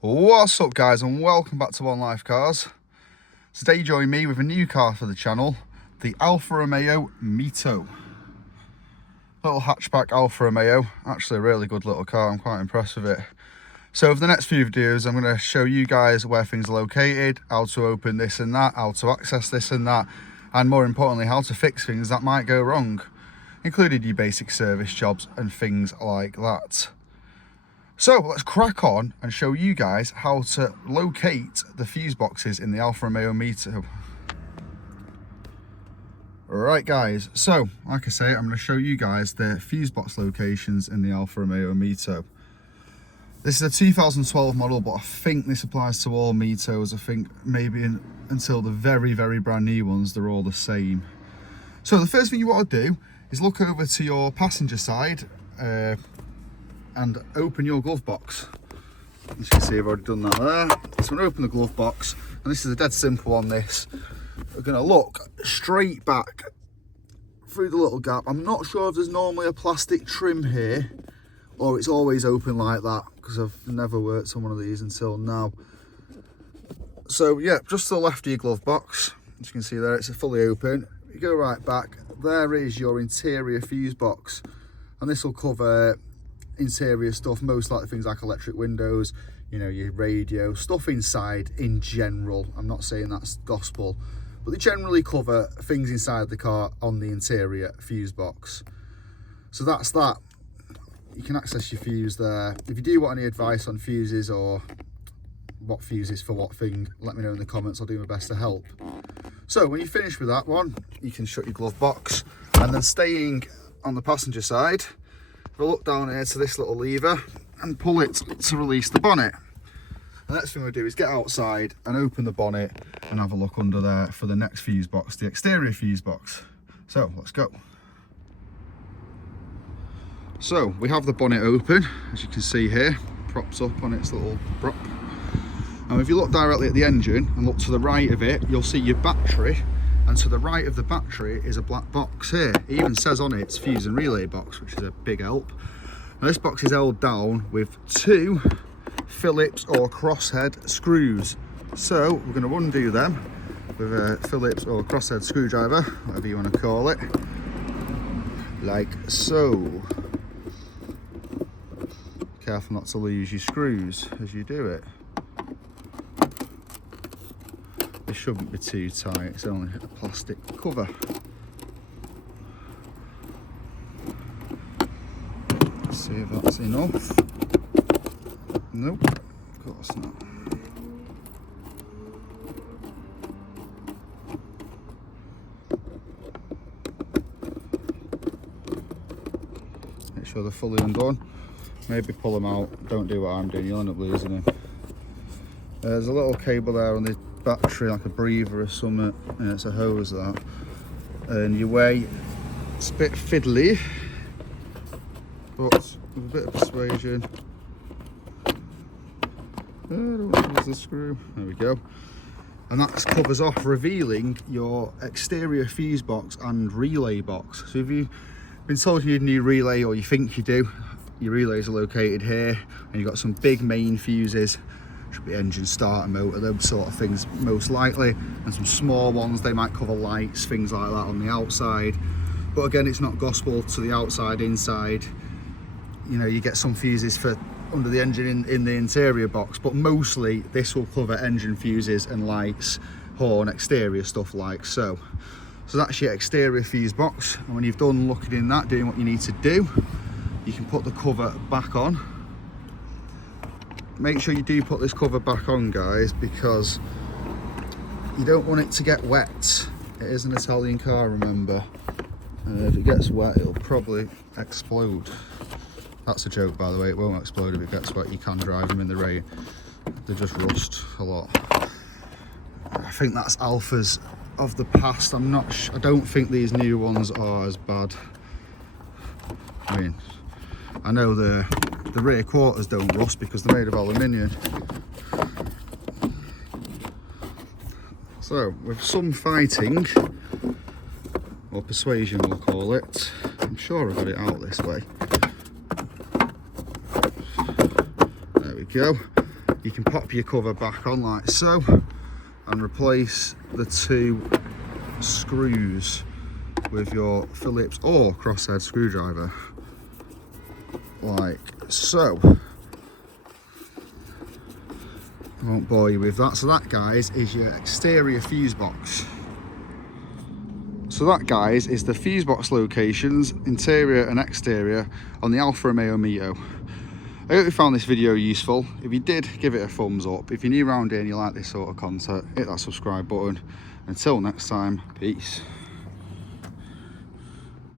What's up guys, and welcome back to One Life Cars. Today join me with a new car for the channel, the Alfa Romeo Mito. Little hatchback Alfa Romeo, actually a really good little car, I'm quite impressed with it. So for the next few videos I'm going to show you guys where things are located, how to open this and that, how to access this and that, and more importantly how to fix things that might go wrong, including your basic service jobs and things like that. So let's crack on and show you guys how to locate the fuse boxes in the Alfa Romeo Mito. Right guys, so like I say, I'm going to show you guys the fuse box locations in the Alfa Romeo Mito. This is a 2012 model, but I think this applies to all Mitos. I think maybe until the very brand new ones, they're all the same. So the first thing you want to do is look over to your passenger side and open your glove box. As you can see, I've already done that there. So I'm going to open the glove box, and this is a dead simple on this. We're going to look straight back through the little gap. I'm not sure if there's normally a plastic trim here or it's always open like that, because I've never worked on one of these until now. So yeah, just to the left of your glove box, as you can see there, it's fully open. You go right back, there is your interior fuse box, and this will cover interior stuff, most likely things like electric windows, you know, your radio, stuff inside in general. I'm not saying that's gospel, but they generally cover things inside the car on the interior fuse box. So that's that. You can access your fuse there. If you do want any advice on fuses or what fuses for what thing, let me know in the comments. I'll do my best to help. So when you finish with that one, you can shut your glove box, and then staying on the passenger side, we'll look down here to this little lever and pull it to release the bonnet. The next thing we'll do is get outside and open the bonnet and have a look under there for the next fuse box, the exterior fuse box. So let's go. So we have the bonnet open, as you can see here, props up on its little prop. And if you look directly at the engine and look to the right of it, you'll see your battery. And to the right of the battery is a black box here. It even says on it, it's fuse and relay box, which is a big help. Now this box is held down with 2 Phillips or crosshead screws. So we're going to undo them with a Phillips or crosshead screwdriver, whatever you want to call it, like so. Careful not to lose your screws as you do it. It shouldn't be too tight, it's only a plastic cover. Let's see if that's enough. Nope, of course not. Make sure they're fully undone. Maybe pull them out, don't do what I'm doing, you'll end up losing them. There's a little cable there on the battery, like a breather or something, and it's a hose that, and your way, it's a bit fiddly, but with a bit of persuasion, I don't want to lose the screw, there we go, and that covers off, revealing your exterior fuse box and relay box. So if you've been told you need a new relay, or you think you do, your relays are located here, and you've got some big main fuses, should be engine, starter, motor, those sort of things most likely, and some small ones, they might cover lights, things like that on the outside. But again, it's not gospel to the outside, inside. You know, you get some fuses for under the engine in the interior box, but mostly this will cover engine fuses and lights, horn, exterior stuff like so. So that's your exterior fuse box, and when you've done looking in that, doing what you need to do, you can put the cover back on. Make sure you do put this cover back on, guys, because you don't want it to get wet. It is an Italian car, remember. If it gets wet, it'll probably explode. That's a joke, by the way. It won't explode if it gets wet. You can drive them in the rain. They just rust a lot. I think that's Alphas of the past. I don't think these new ones are as bad. I mean, I know the rear quarters don't rust because they're made of aluminium. So with some fighting, or persuasion we'll call it, I'm sure I got it out this way. There we go. you can pop your cover back on like so and replace the 2 screws with your Phillips or crosshead screwdriver like so. I won't bore you with that. So that, guys, is your exterior fuse box. So that, guys, is the fuse box locations, interior and exterior, on the Alfa Romeo Mito. I hope you found this video useful. If you did, give it a thumbs up. If you're new around here and you like this sort of content, hit that subscribe button. Until next time, peace.